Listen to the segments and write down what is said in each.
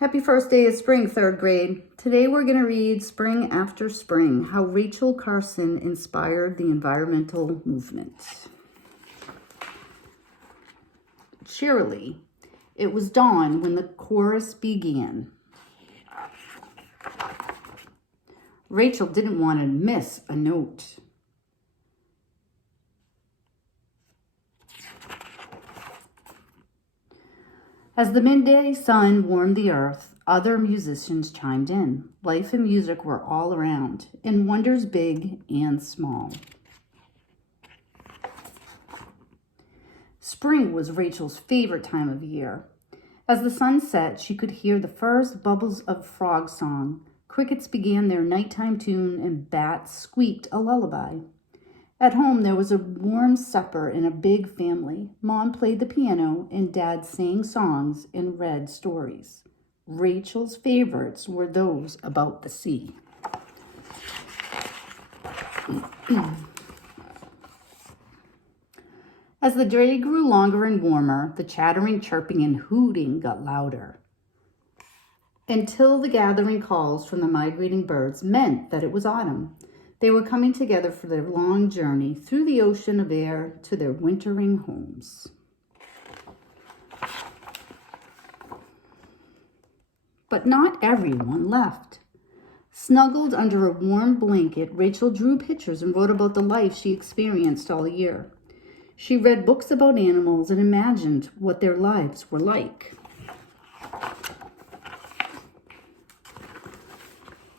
Happy first day of spring, third grade. Today we're going to read Spring After Spring, How Rachel Carson Inspired the Environmental Movement. Cheerily, it was dawn when the chorus began. Rachel didn't want to miss a note. As the midday sun warmed the earth, other musicians chimed in. Life and music were all around, in wonders big and small. Spring was Rachel's favorite time of year. As the sun set, she could hear the first bubbles of frog song. Crickets began their nighttime tune and bats squeaked a lullaby. At home, there was a warm supper in a big family. Mom played the piano and Dad sang songs and read stories. Rachel's favorites were those about the sea. As the day grew longer and warmer, the chattering, chirping, and hooting got louder, until the gathering calls from the migrating birds meant that it was autumn. They were coming together for their long journey through the ocean of air to their wintering homes. But not everyone left. Snuggled under a warm blanket, Rachel drew pictures and wrote about the life she experienced all year. She read books about animals and imagined what their lives were like.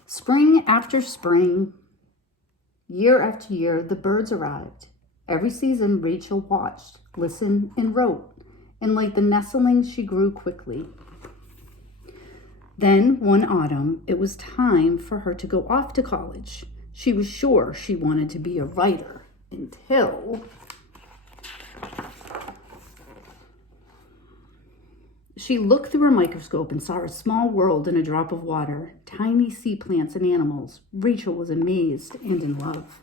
Spring after spring, year after year, the birds arrived. Every season, Rachel watched, listened, and wrote. And like the nestlings, she grew quickly. Then, one autumn, it was time for her to go off to college. She was sure she wanted to be a writer until she looked through her microscope and saw a small world in a drop of water, tiny sea plants and animals. Rachel was amazed and in love.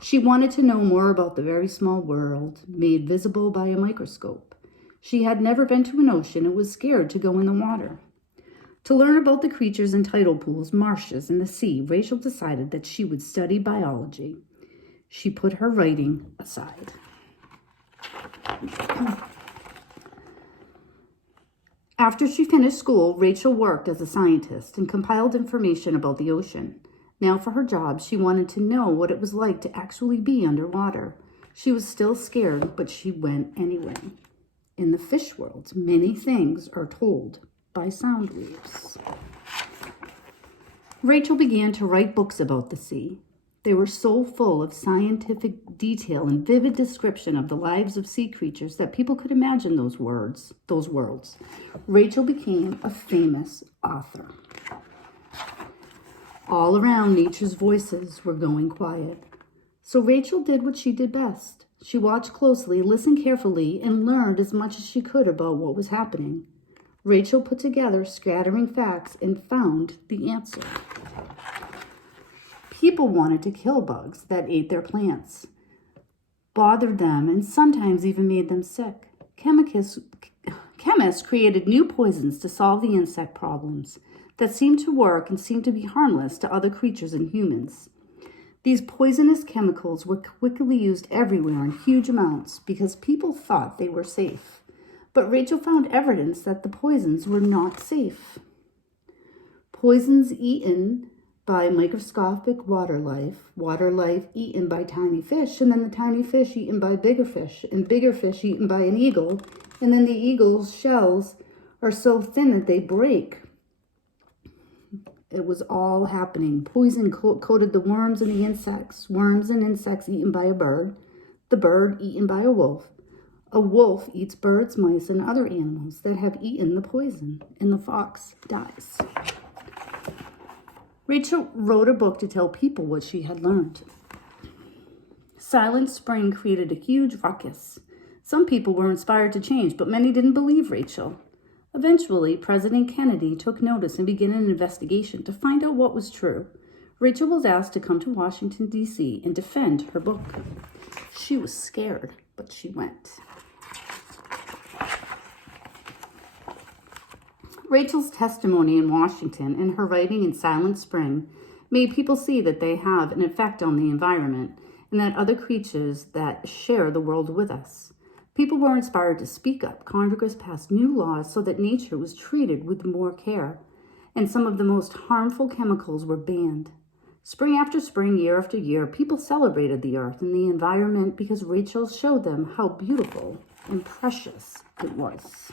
She wanted to know more about the very small world made visible by a microscope. She had never been to an ocean and was scared to go in the water. To learn about the creatures in tidal pools, marshes, and the sea, Rachel decided that she would study biology. She put her writing aside. After she finished school, Rachel worked as a scientist and compiled information about the ocean. Now for her job, she wanted to know what it was like to actually be underwater. She was still scared, but she went anyway. In the fish world, many things are told by sound waves. Rachel began to write books about the sea. They were so full of scientific detail and vivid description of the lives of sea creatures that people could imagine those worlds. Rachel became a famous author. All around, nature's voices were going quiet. So Rachel did what she did best. She watched closely, listened carefully, and learned as much as she could about what was happening. Rachel put together scattering facts and found the answer. People wanted to kill bugs that ate their plants, bothered them, and sometimes even made them sick. Chemists created new poisons to solve the insect problems that seemed to work and seemed to be harmless to other creatures and humans. These poisonous chemicals were quickly used everywhere in huge amounts because people thought they were safe. But Rachel found evidence that the poisons were not safe. Poisons eaten by microscopic water life eaten by tiny fish, and then the tiny fish eaten by bigger fish, and bigger fish eaten by an eagle, and then the eagle's shells are so thin that they break. It was all happening. Poison coated the worms and the insects. Worms and insects eaten by a bird. The bird eaten by a wolf. A wolf eats birds, mice, and other animals that have eaten the poison, and the fox dies. Rachel wrote a book to tell people what she had learned. Silent Spring created a huge ruckus. Some people were inspired to change, but many didn't believe Rachel. Eventually, President Kennedy took notice and began an investigation to find out what was true. Rachel was asked to come to Washington, D.C. and defend her book. She was scared, but she went. Rachel's testimony in Washington and her writing in Silent Spring made people see that they have an effect on the environment and that other creatures that share the world with us. People were inspired to speak up. Congress passed new laws so that nature was treated with more care, and some of the most harmful chemicals were banned. Spring after spring, year after year, people celebrated the earth and the environment because Rachel showed them how beautiful and precious it was.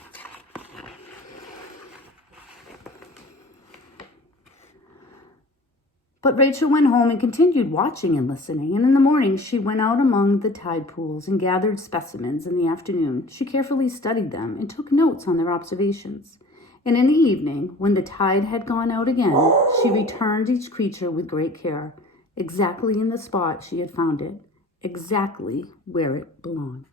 But Rachel went home and continued watching and listening, and in the morning she went out among the tide pools and gathered specimens. In the afternoon, she carefully studied them and took notes on their observations. And in the evening, when the tide had gone out again, she returned each creature with great care, exactly in the spot she had found it, exactly where it belonged.